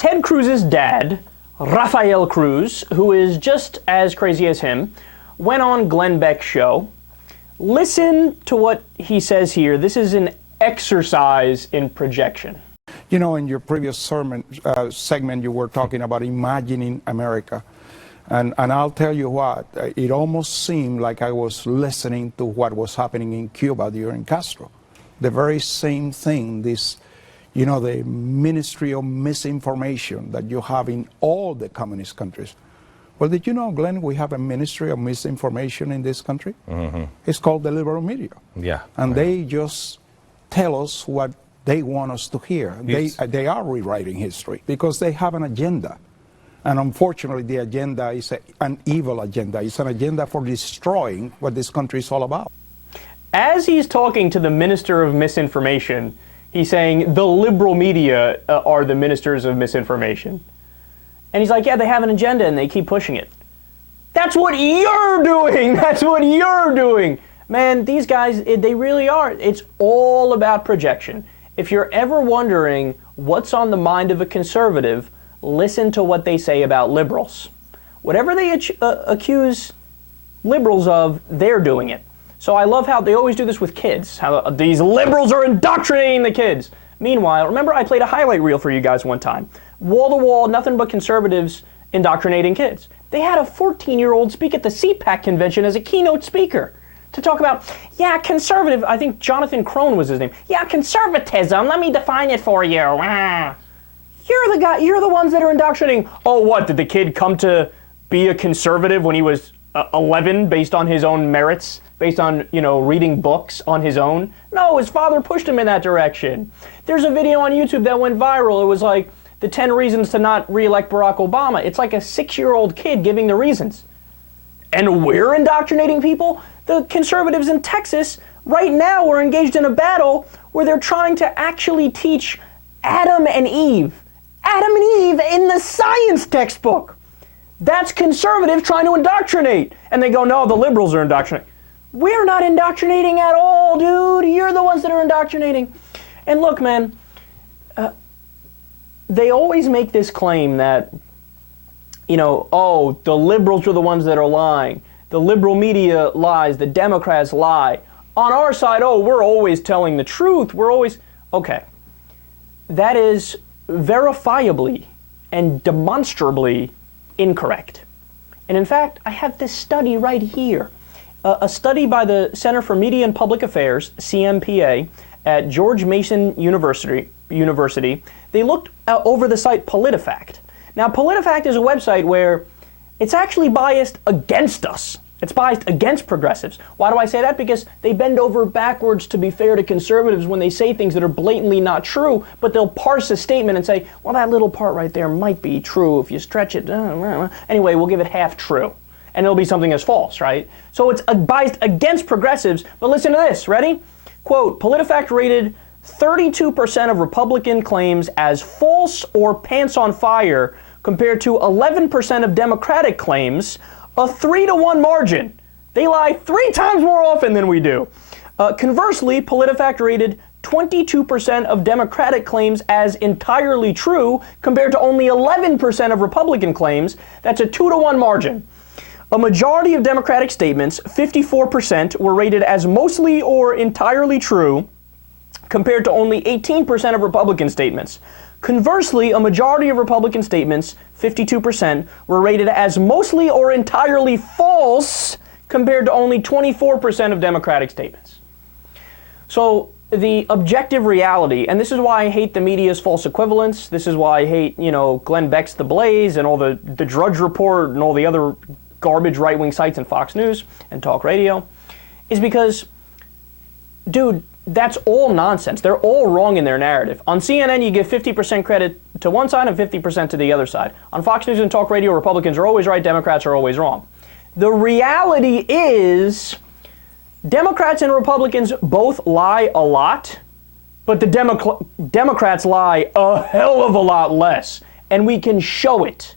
Ted Cruz's dad, Rafael Cruz, who is just as crazy as him, went on Beck's show. Listen to what he says here. This is an exercise in projection. You know, in your previous sermon segment, you were talking about imagining America. And I'll tell you what, it almost seemed like I was listening to what was happening in Cuba during Castro. The very same thing, this, you know, the ministry of misinformation that you have in all the communist countries. Well, did you know, Glenn, we have a ministry of misinformation in this country? Mm-hmm. It's called the liberal media. Yeah. And they just tell us what they want us to hear. They are rewriting history because they have an agenda. And unfortunately, the agenda is an evil agenda. It's an agenda for destroying what this country is all about. As he's talking to the Minister of Misinformation, he's saying the liberal media are the ministers of misinformation. And he's like, yeah, they have an agenda and they keep pushing it. That's what you're doing. That's what you're doing. Man, these guys, they really are. It's all about projection. If you're ever wondering what's on the mind of a conservative, listen to what they say about liberals. Whatever they accuse liberals of, they're doing it. So I love how they always do this with kids, how these liberals are indoctrinating the kids. Meanwhile, remember I played a highlight reel for you guys one time. Wall to wall, nothing but conservatives indoctrinating kids. They had a 14-year-old speak at the CPAC convention as a keynote speaker to talk about, yeah, conservative, I think Jonathan Crone was his name. Yeah, conservatism, let me define it for you. You're the ones that are indoctrinating. Oh, what, did the kid come to be a conservative when he was 11 based on his own merits? Based on, you know, reading books on his own? No, his father pushed him in that direction. There's a video on YouTube that went viral. It was like the 10 reasons to not re-elect Barack Obama. It's like a 6-year-old kid giving the reasons. And we're indoctrinating people? The conservatives in Texas right now are engaged in a battle where they're trying to actually teach Adam and Eve in the science textbook. That's conservative trying to indoctrinate. And they go, no, the liberals are indoctrinating. We're not indoctrinating at all, dude. You're the ones that are indoctrinating. And look, man, they always make this claim that, you know, oh, the liberals are the ones that are lying. The liberal media lies. The Democrats lie. On our side, oh, we're always telling the truth. We're always... Okay. That is verifiably and demonstrably incorrect. And in fact, I have this study right here. A study by the Center for Media and Public Affairs, CMPA, at George Mason University. They looked over the site PolitiFact. Now, PolitiFact is a website where it's actually biased against us. It's biased against progressives. Why do I say that? Because they bend over backwards to be fair to conservatives when they say things that are blatantly not true, but they'll parse a statement and say, well, that little part right there might be true if you stretch it. Anyway, we'll give it half true. And it'll be something as false, right? So it's biased against progressives, but listen to this, ready? Quote, PolitiFact rated 32% of Republican claims as false or pants on fire compared to 11% of Democratic claims, a 3-to-1 margin. They lie 3 times more often than we do. Conversely, PolitiFact rated 22% of Democratic claims as entirely true compared to only 11% of Republican claims. That's a 2-to-1 margin. A majority of Democratic statements, 54%, were rated as mostly or entirely true, compared to only 18% of Republican statements. Conversely, a majority of Republican statements, 52%, were rated as mostly or entirely false, compared to only 24% of Democratic statements. So the objective reality, and this is why I hate the media's false equivalence, this is why I hate, you know, Beck's The Blaze and all the Drudge Report and all the other garbage right-wing sites and Fox News and talk radio, is because, dude, that's all nonsense. They're all wrong in their narrative. On CNN, you give 50% credit to one side and 50% to the other side. On Fox News and talk radio, Republicans are always right, Democrats are always wrong. The reality is Democrats and Republicans both lie a lot, but the Democrats lie a hell of a lot less, and we can show it.